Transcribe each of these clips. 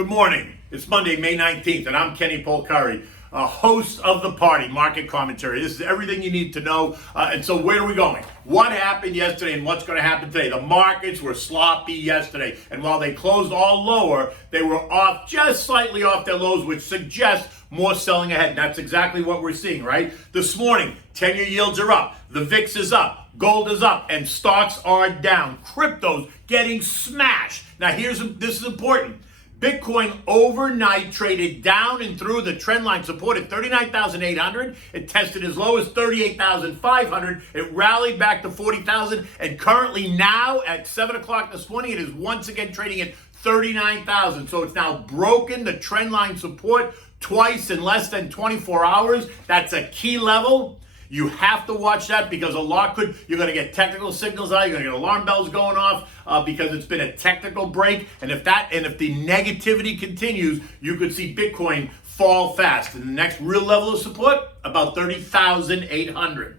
Good morning. It's Monday, May 19th, and I'm Kenny Polcari, host of The Party, Market Commentary. This is everything you need to know. And so where are we going? What happened yesterday and what's going to happen today? The markets were sloppy yesterday, and while they closed all lower, they were off, just slightly off their lows, which suggests more selling ahead. And that's exactly what we're seeing, right? This morning, 10-year yields are up. The VIX is up. Gold is up. And stocks are down. Crypto's getting smashed. Now, this is important. Bitcoin overnight traded down and through the trend line support at 39,800. It tested as low as 38,500. It rallied back to 40,000. And currently now at 7 o'clock this morning, it is once again trading at 39,000. So it's now broken the trend line support twice in less than 24 hours. That's a key level. You have to watch that because you're going to get technical signals out, you're going to get alarm bells going off because it's been a technical break. And if the negativity continues, you could see Bitcoin fall fast. And the next real level of support, about 30,800.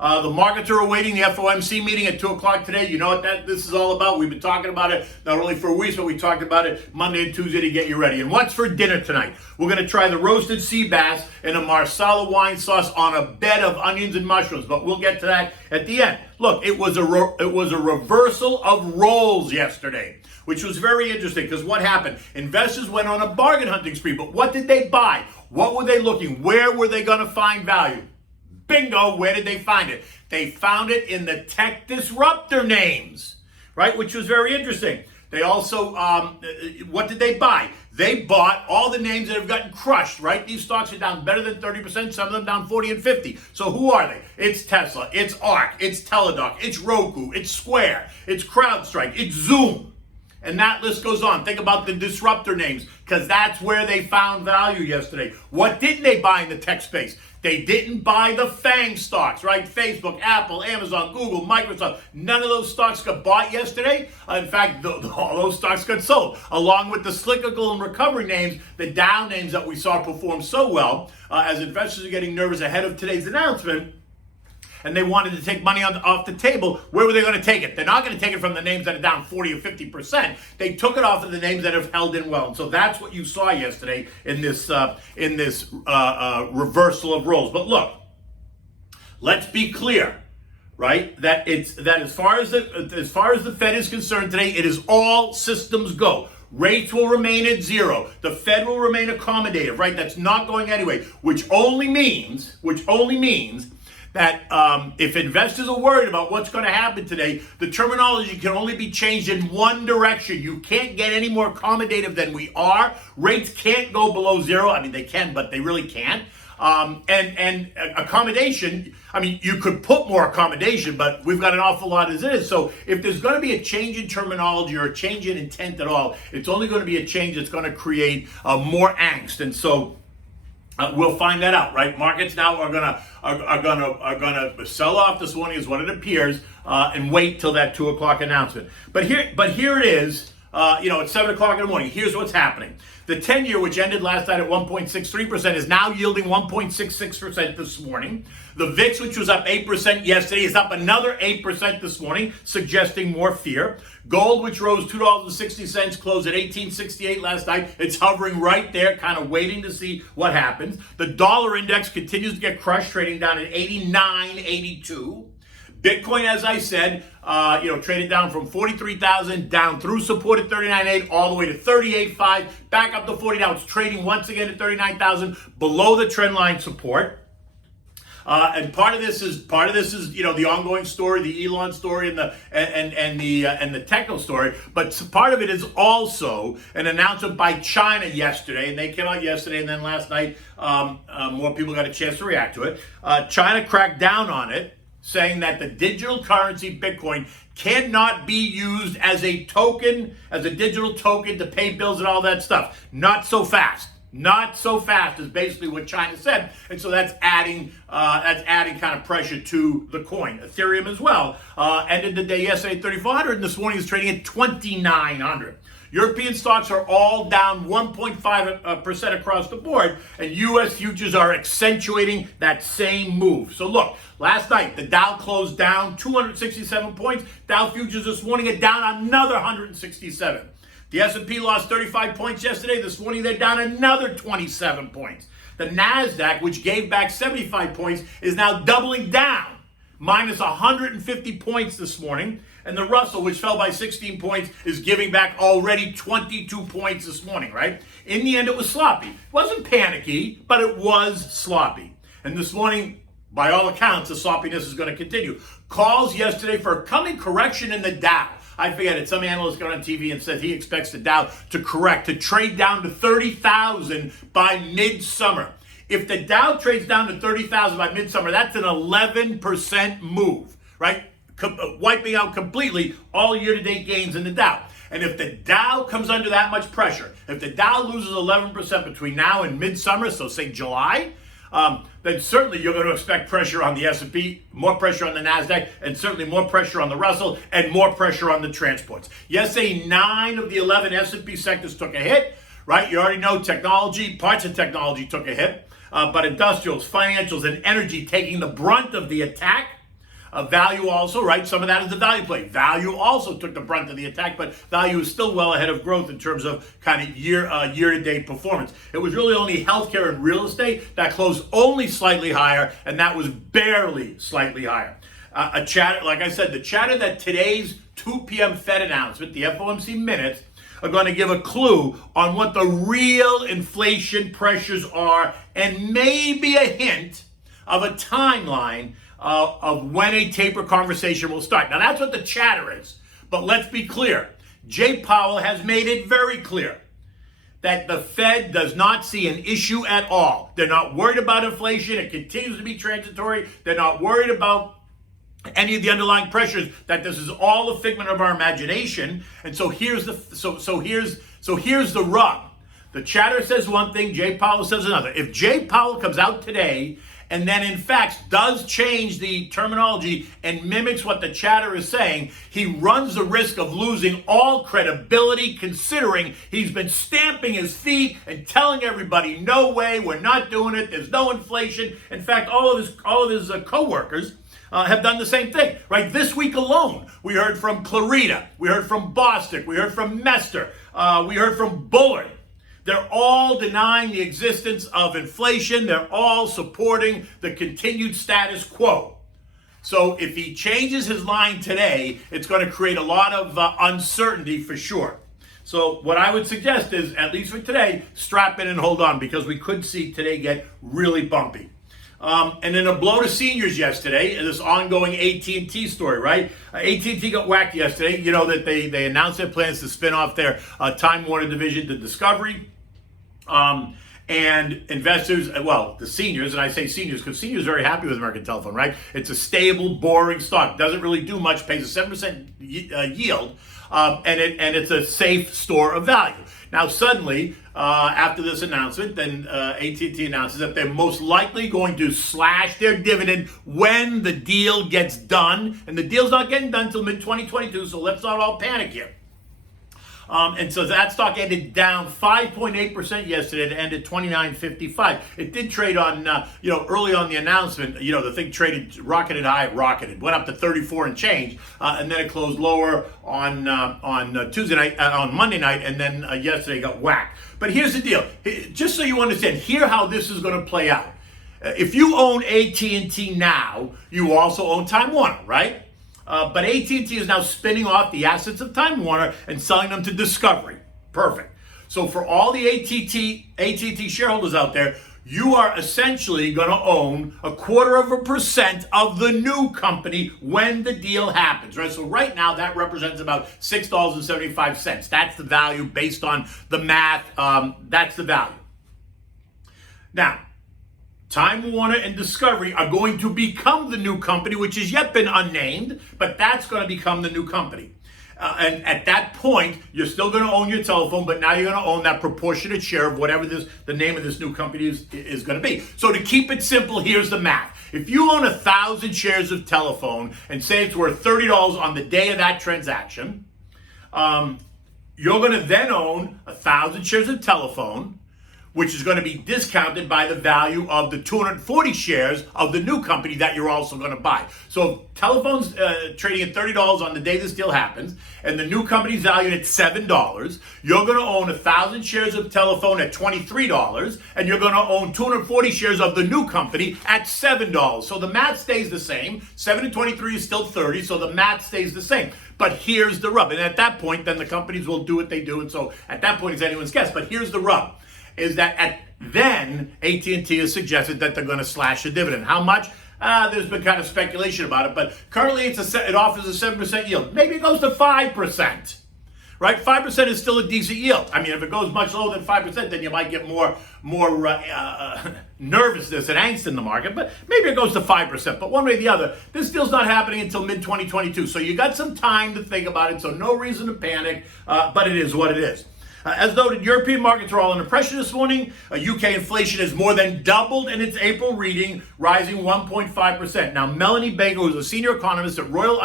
The markets are awaiting the FOMC meeting at 2 o'clock today. You know what this is all about. We've been talking about it not only for weeks, but we talked about it Monday and Tuesday to get you ready. And what's for dinner tonight? We're going to try the roasted sea bass in a marsala wine sauce on a bed of onions and mushrooms, but we'll get to that at the end. Look, it was a reversal of roles yesterday, which was very interesting because what happened? Investors went on a bargain hunting spree, but what did they buy? What were they looking? Where were they going to find value? Bingo, where did they find it? They found it in the tech disruptor names, right? Which was very interesting. They also, what did they buy? They bought all the names that have gotten crushed, right? These stocks are down better than 30%, some of them down 40 and 50. So who are they? It's Tesla, it's ARK, it's Teladoc, it's Roku, it's Square, it's CrowdStrike, it's Zoom. And that list goes on. Think about the disruptor names because that's where they found value yesterday. What didn't they buy in the tech space? They didn't buy the FANG stocks, right? Facebook, Apple, Amazon, Google, Microsoft. None of those stocks got bought yesterday. In fact, all those stocks got sold, along with the cyclical and recovery names, the down names that we saw perform so well as investors are getting nervous ahead of today's announcement. And they wanted to take money off the table. Where were they going to take it? They're not going to take it from the names that are down 40 or 50%. They took it off of the names that have held in well. And so that's what you saw yesterday in this reversal of roles. But look, let's be clear, right? That as far as the Fed is concerned today, it is all systems go. Rates will remain at zero. The Fed will remain accommodative, right? That's not going anyway, which only means that if investors are worried about what's going to happen today, the terminology can only be changed in one direction. You can't get any more accommodative than we are. Rates can't go below zero. I mean, they can, but they really can't. And accommodation, I mean, you could put more accommodation, but we've got an awful lot as it is. So if there's going to be a change in terminology or a change in intent at all, it's only going to be a change that's going to create more angst. And so we'll find that out, right? Markets now are gonna sell off this morning, is what it appears, and wait till that 2 o'clock announcement. But here it is. It's 7 o'clock in the morning. Here's what's happening. The 10-year, which ended last night at 1.63%, is now yielding 1.66% this morning. The VIX, which was up 8% yesterday, is up another 8% this morning, suggesting more fear. Gold, which rose $2.60, closed at $18.68 last night. It's hovering right there, kind of waiting to see what happens. The dollar index continues to get crushed, trading down at 89.82. Bitcoin, as I said, traded down from 43,000 down through support at 39.8 all the way to 38.5, back up to 40. Now it's trading once again at 39,000 below the trend line support. And part of this is the ongoing story, the Elon story, and the techno story. But part of it is also an announcement by China yesterday, and they came out yesterday, and then last night more people got a chance to react to it. China cracked down on it, saying that the digital currency Bitcoin cannot be used as a token, as a digital token to pay bills and all that stuff. Not so fast. Not so fast is basically what China said. And so that's adding kind of pressure to the coin. Ethereum as well ended the day yesterday at 3,400, and this morning is trading at 2,900. European stocks are all down 1.5% across the board, and U.S. futures are accentuating that same move. So look, last night the Dow closed down 267 points. Dow futures this morning are down another 167. The S&P lost 35 points yesterday. This morning, they're down another 27 points. The NASDAQ, which gave back 75 points, is now doubling down, minus 150 points this morning. And the Russell, which fell by 16 points, is giving back already 22 points this morning, right? In the end, it was sloppy. It wasn't panicky, but it was sloppy. And this morning, by all accounts, the sloppiness is going to continue. Calls yesterday for a coming correction in the Dow. I forget it. Some analyst got on TV and said he expects the Dow to correct, to trade down to 30,000 by midsummer. If the Dow trades down to 30,000 by midsummer, that's an 11% move, right? Wiping out completely all year-to-date gains in the Dow. And if the Dow comes under that much pressure, if the Dow loses 11% between now and midsummer, so say July, then certainly you're going to expect pressure on the S&P, more pressure on the NASDAQ, and certainly more pressure on the Russell, and more pressure on the transports. Yesterday, 9 of the 11 S&P sectors took a hit, right? You already know technology, parts of technology took a hit, but industrials, financials, and energy taking the brunt of the attack. Value also, right? Some of that is the value play. Value also took the brunt of the attack, but value is still well ahead of growth in terms of kind of year-to-date performance. It was really only healthcare and real estate that closed only slightly higher, and that was barely slightly higher. A chatter, like I said, the chatter that today's 2 p.m. Fed announcement, the FOMC minutes, are going to give a clue on what the real inflation pressures are, and maybe a hint of a timeline of when a taper conversation will start. Now, that's what the chatter is. But let's be clear. Jay Powell has made it very clear that the Fed does not see an issue at all. They're not worried about inflation. It continues to be transitory. They're not worried about any of the underlying pressures, that this is all a figment of our imagination. And so here's the rub. The chatter says one thing, Jay Powell says another. If Jay Powell comes out today and then in fact does change the terminology and mimics what the chatter is saying, he runs the risk of losing all credibility, considering he's been stamping his feet and telling everybody, no way, we're not doing it, there's no inflation. In fact, all of his co-workers have done the same thing, right? This week alone, we heard from Clarita, we heard from Bostic, we heard from Mester, we heard from Bullard. They're all denying the existence of inflation. They're all supporting the continued status quo. So if he changes his line today, it's going to create a lot of uncertainty for sure. So what I would suggest is, at least for today, strap in and hold on, because we could see today get really bumpy. And then a blow to seniors yesterday, this ongoing AT&T story, right? AT&T got whacked yesterday. You know that they announced their plans to spin off their Time Warner division to Discovery. And investors, well, the seniors, and I say seniors because seniors are very happy with American Telephone, right? It's a stable, boring stock. Doesn't really do much, pays a 7% yield, and it's a safe store of value. Now, suddenly, after this announcement, then AT&T announces that they're most likely going to slash their dividend when the deal gets done. And the deal's not getting done until mid-2022, so let's not all panic here. And so that stock ended down 5.8% yesterday to end at $29.55. It did trade on, early on the announcement, the thing rocketed, went up to 34 and change, and then it closed lower on Tuesday night, on Monday night, and then yesterday got whacked. But here's the deal, just so you understand, hear how this is going to play out. If you own AT&T now, you also own Time Warner, right? But AT&T is now spinning off the assets of Time Warner and selling them to Discovery. Perfect. So for all the AT&T shareholders out there, you are essentially going to own 0.25% of the new company when the deal happens, right? So right now that represents about $6.75. That's the value based on the math. That's the value. Now, Time Warner and Discovery are going to become the new company, which has yet been unnamed, but that's going to become the new company. And at that point, you're still going to own your telephone, but now you're going to own that proportionate share of whatever the name of this new company is going to be. So to keep it simple, here's the math. If you own 1,000 shares of telephone and say it's worth $30 on the day of that transaction, you're going to then own 1,000 shares of telephone, which is going to be discounted by the value of the 240 shares of the new company that you're also going to buy. So Telephone's trading at $30 on the day this deal happens, and the new company's valued at $7. You're going to own 1,000 shares of Telephone at $23, and you're going to own 240 shares of the new company at $7. So the math stays the same. 7 and 23 is still 30, so the math stays the same. But here's the rub. And at that point, then the companies will do what they do. And so at that point, it's anyone's guess. But here's the rub, is that then AT&T has suggested that they're going to slash the dividend. How much? There's been kind of speculation about it, but currently it offers a 7% yield. Maybe it goes to 5%, right? 5% is still a decent yield. I mean, if it goes much lower than 5%, then you might get more nervousness and angst in the market, but maybe it goes to 5%. But one way or the other, this deal's not happening until mid-2022, so you got some time to think about it, so no reason to panic, but it is what it is. As noted, European markets are all under pressure this morning. UK inflation has more than doubled in its April reading, rising 1.5%. Now, Melanie Baker, who's a senior economist at Royal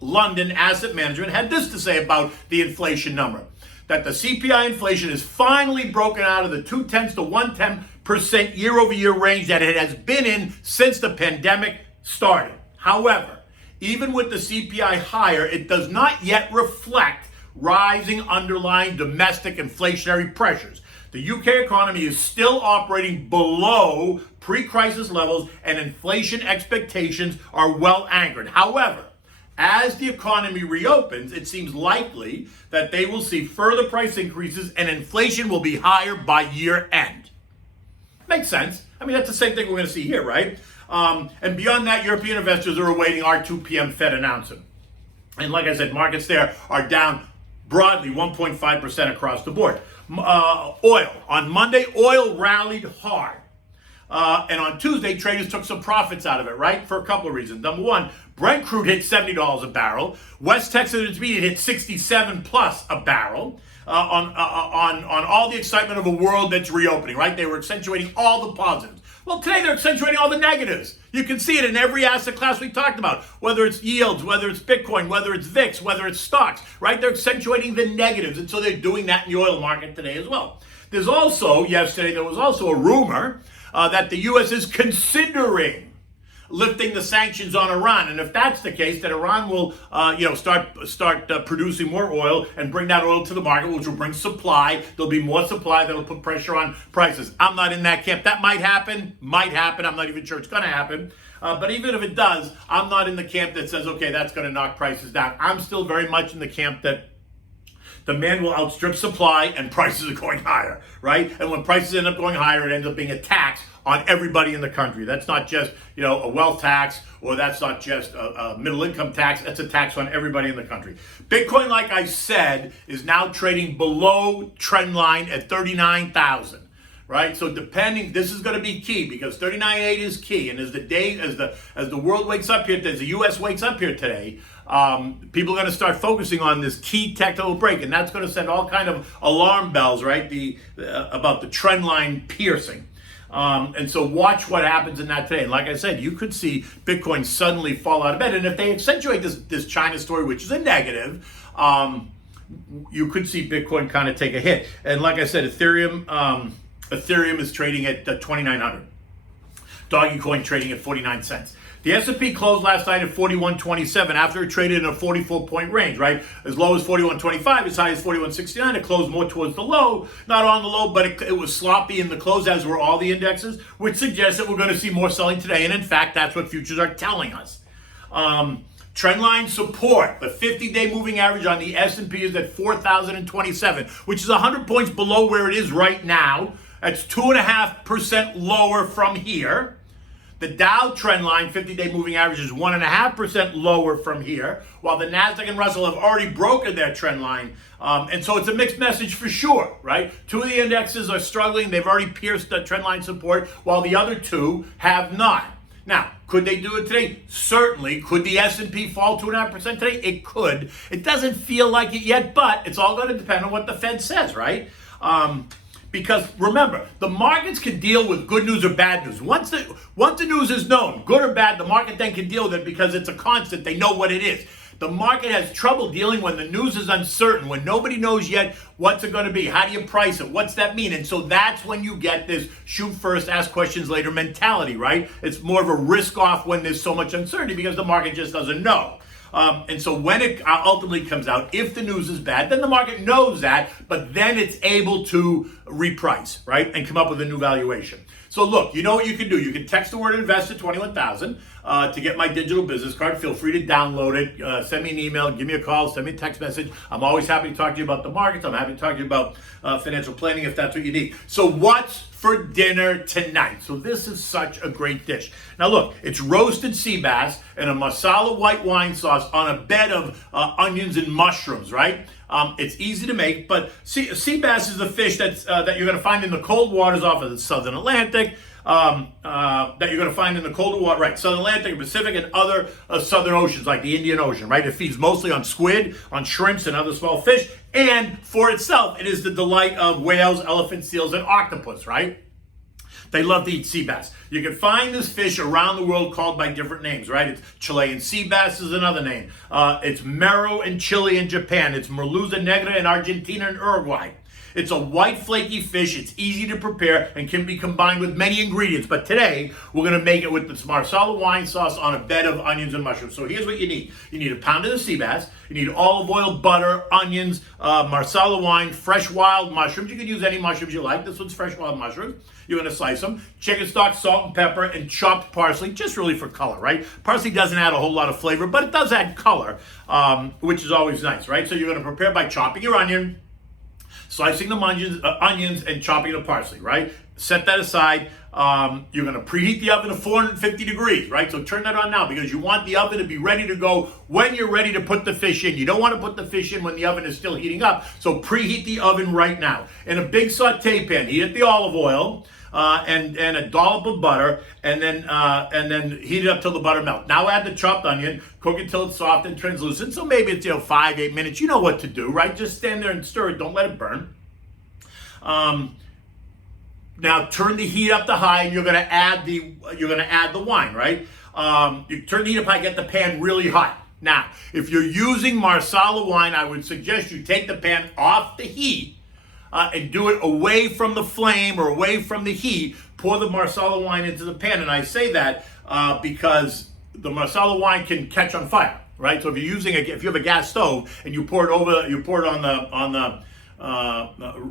London Asset Management, had this to say about the inflation number: that the CPI inflation is finally broken out of the 0.2 to 1/10% year-over-year range that it has been in since the pandemic started. However, even with the CPI higher, it does not yet reflect rising underlying domestic inflationary pressures. The UK economy is still operating below pre-crisis levels, and inflation expectations are well anchored. However, as the economy reopens, it seems likely that they will see further price increases and inflation will be higher by year end. Makes sense. I mean, that's the same thing we're going to see here, right? And beyond that, European investors are awaiting our 2 p.m. Fed announcement. And like I said, markets there are down broadly 1.5% across the board. Oil. On Monday, oil rallied hard. And on Tuesday, traders took some profits out of it, right? For a couple of reasons. Number one, Brent crude hit $70 a barrel. West Texas Intermediate hit 67 plus a barrel. On all the excitement of a world that's reopening, right? They were accentuating all the positives. Well, today they're accentuating all the negatives. You can see it in every asset class we talked about, whether it's yields, whether it's Bitcoin, whether it's VIX, whether it's stocks, right? They're accentuating the negatives, and so they're doing that in the oil market today as well. Yesterday there was also a rumor that the U.S. is considering lifting the sanctions on Iran, and if that's the case, then Iran will, start producing more oil and bring that oil to the market, which will bring supply. There'll be more supply that'll put pressure on prices. I'm not in that camp. That might happen. I'm not even sure it's going to happen. But even if it does, I'm not in the camp that says, okay, that's going to knock prices down. I'm still very much in the camp that demand will outstrip supply and prices are going higher, right? And when prices end up going higher, it ends up being a tax on everybody in the country. That's not just, a wealth tax, or that's not just a middle income tax. That's a tax on everybody in the country. Bitcoin, like I said, is now trading below trend line at 39,000. Right, so this is going to be key, because 39.8 is key, and as the world wakes up here, as the U.S. wakes up here today, people are going to start focusing on this key technical break, and that's going to send all kind of alarm bells, right? About the trend line piercing. And so watch what happens in that today. And like I said, you could see Bitcoin suddenly fall out of bed, and if they accentuate this China story, which is a negative, you could see Bitcoin kind of take a hit. And like I said, Ethereum is trading at 2,900. Dogecoin trading at 49 cents. The S&P closed last night at 41.27 after it traded in a 44-point range, right? As low as 41.25, as high as 41.69. It closed more towards the low, not on the low, but it was sloppy in the close, as were all the indexes, which suggests that we're going to see more selling today. And in fact, that's what futures are telling us. Trendline support, the 50-day moving average on the S&P is at 4,027, which is 100 points below where it is right now. That's 2.5% lower from here. The Dow trendline 50-day moving average is 1.5% lower from here, while the Nasdaq and Russell have already broken their trend line. And so it's a mixed message for sure, right? Two of the indexes are struggling. They've already pierced the trendline support, while the other two have not. Now, could they do it today? Certainly. Could the S&P fall 2.5% today? It could. It doesn't feel like it yet, but it's all going to depend on what the Fed says, right? Because remember, the markets can deal with good news or bad news. Once the news is known, good or bad, the market then can deal with it because it's a constant. They know what it is. The market has trouble dealing when the news is uncertain, when nobody knows yet what's it going to be. How do you price it? What's that mean? And so that's when you get this shoot first, ask questions later mentality, right? It's more of a risk off when there's so much uncertainty because the market just doesn't know. And so when it ultimately comes out, if the news is bad, then the market knows that, but then it's able to reprice, right? And come up with a new valuation. So look, you know what you can do. You can text the word invest to 21,000 to get my digital business card. Feel free to download it. Send me an email, give me a call, send me a text message. I'm always happy to talk to you about the markets. I'm happy to talk to you about financial planning if that's what you need. So what's for dinner tonight? So this is such a great dish. Now look, it's roasted sea bass and a masala white wine sauce on a bed of onions and mushrooms, right? It's easy to make, but sea bass is a fish that you're going to find in the cold waters off of the Southern Atlantic, that you're going to find in the colder water, right? Southern Atlantic, Pacific, and other southern oceans like the Indian Ocean, right? It feeds mostly on squid, on shrimps, and other small fish. And for itself, it is the delight of whales, elephant seals, and octopus, right? They love to eat sea bass. You can find this fish around the world called by different names, right? It's Chilean sea bass is another name. It's Mero in Chile and Japan. It's Merluza negra in Argentina and Uruguay. It's a white flaky fish. It's easy to prepare and can be combined with many ingredients. But today, we're going to make it with this marsala wine sauce on a bed of onions and mushrooms. So here's what you need. You need a pound of the sea bass. You need olive oil, butter, onions, marsala wine, fresh wild mushrooms. You can use any mushrooms you like. This one's fresh wild mushrooms. You're going to slice them. Chicken stock, salt and pepper, and chopped parsley, just really for color, right? Parsley doesn't add a whole lot of flavor, but it does add color, which is always nice, right? So you're going to prepare by chopping your onion, slicing the onions and chopping the parsley, right? Set that aside. You're going to preheat the oven to 450 degrees, right? So turn that on now because you want the oven to be ready to go when you're ready to put the fish in. You don't want to put the fish in when the oven is still heating up. So preheat the oven right now. In a big saute pan, heat it the olive oil and a dollop of butter, and then heat it up till the butter melts. Now add the chopped onion, cook it till it's soft and translucent. So maybe it's 5-8 minutes. You know what to do, right? Just stand there and stir it. Don't let it burn. Now turn the heat up to high, and you're going to add the wine, right? You turn the heat up high, get the pan really hot. Now, if you're using marsala wine, I would suggest you take the pan off the heat and do it away from the flame or away from the heat. Pour the marsala wine into the pan, and I say that because the marsala wine can catch on fire, right? So if you have a gas stove and you pour it on the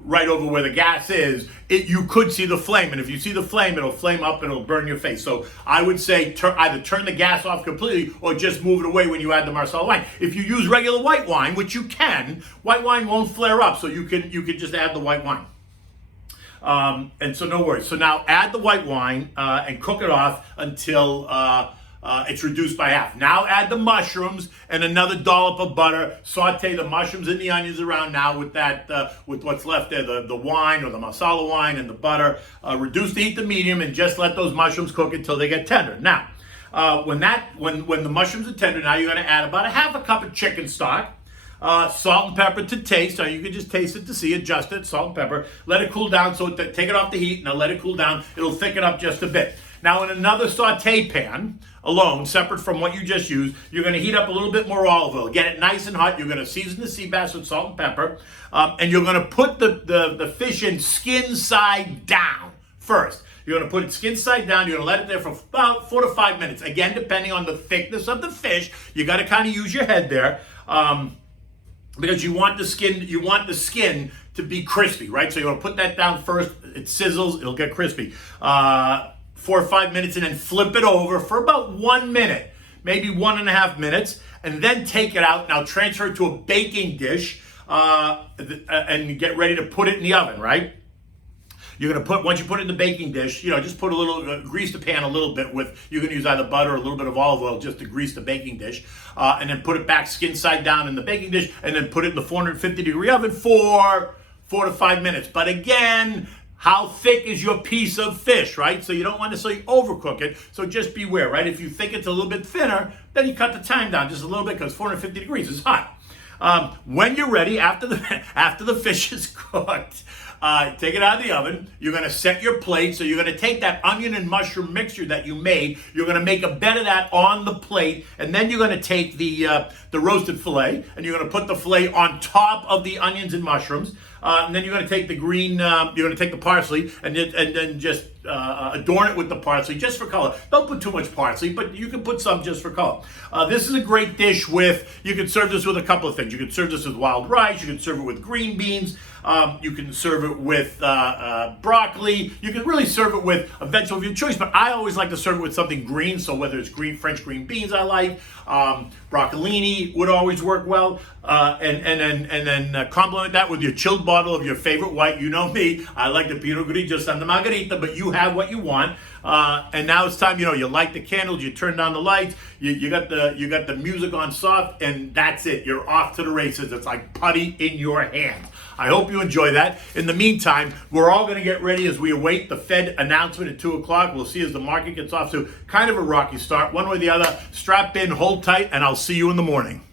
right over where the gas is, you could see the flame, and if you see the flame, it'll flame up and it'll burn your face. So I would say either turn the gas off completely or just move it away when you add the marsala wine. If you use regular white wine, which you can, white wine won't flare up, so you can just add the white wine. And so no worries. So now add the white wine and cook it off until it's reduced by half. Now add the mushrooms and another dollop of butter. Saute the mushrooms and the onions around now with with what's left there, the wine or the masala wine and the butter. Reduce the heat to medium and just let those mushrooms cook until they get tender. Now, when the mushrooms are tender, now you're going to add about a half a cup of chicken stock. Salt and pepper to taste, or you can just taste it to see, adjust it, salt and pepper. Let it cool down, take it off the heat, now let it cool down. It'll thicken up just a bit. Now in another saute pan, alone, separate from what you just used, you're going to heat up a little bit more olive oil. Get it nice and hot. You're going to season the sea bass with salt and pepper, and you're going to put the fish in skin side down first. You're going to put it skin side down. You're going to let it there for about 4 to 5 minutes. Again, depending on the thickness of the fish, you got to kind of use your head there. Because you want the skin to be crispy, right? So you want to put that down first. It sizzles, it'll get crispy. 4 or 5 minutes, and then flip it over for about 1 minute, maybe 1.5 minutes, and then take it out. Now transfer it to a baking dish and get ready to put it in the oven, right? You're going to once you put it in the baking dish, just put a little, grease the pan a little bit you can use either butter or a little bit of olive oil just to grease the baking dish, and then put it back skin side down in the baking dish, and then put it in the 450-degree oven for 4 to 5 minutes. But again, how thick is your piece of fish, right? So you don't want to necessarily overcook it, so just beware, right? If you think it's a little bit thinner, then you cut the time down just a little bit because 450 degrees is hot. When you're ready, after the fish is cooked, Take it out of the oven. You're going to set your plate. So you're going to take that onion and mushroom mixture that you made. You're going to make a bed of that on the plate, and then you're going to take the roasted filet, and you're going to put the filet on top of the onions and mushrooms. And then you're going to take the green, you're going to take the parsley, and then just adorn it with the parsley just for color. Don't put too much parsley, but you can put some just for color. This is a great dish you can serve this with a couple of things. You can serve this with wild rice. You can serve it with green beans. You can serve it with broccoli. You can really serve it with a vegetable of your choice, but I always like to serve it with something green. So whether it's French green beans, I like broccolini would always work well, and then complement that with your chilled bottle of your favorite white. You know me, I like the Pinot Grigio Santa Margherita, but you have what you want. And now it's time. You light the candles, you turn down the lights, you got the music on soft, and that's it. You're off to the races. It's like putty in your hand. I hope you enjoy that. In the meantime, we're all going to get ready as we await the Fed announcement at 2 o'clock. We'll see as the market gets off to kind of a rocky start. One way or the other, strap in, hold tight, and I'll see you in the morning.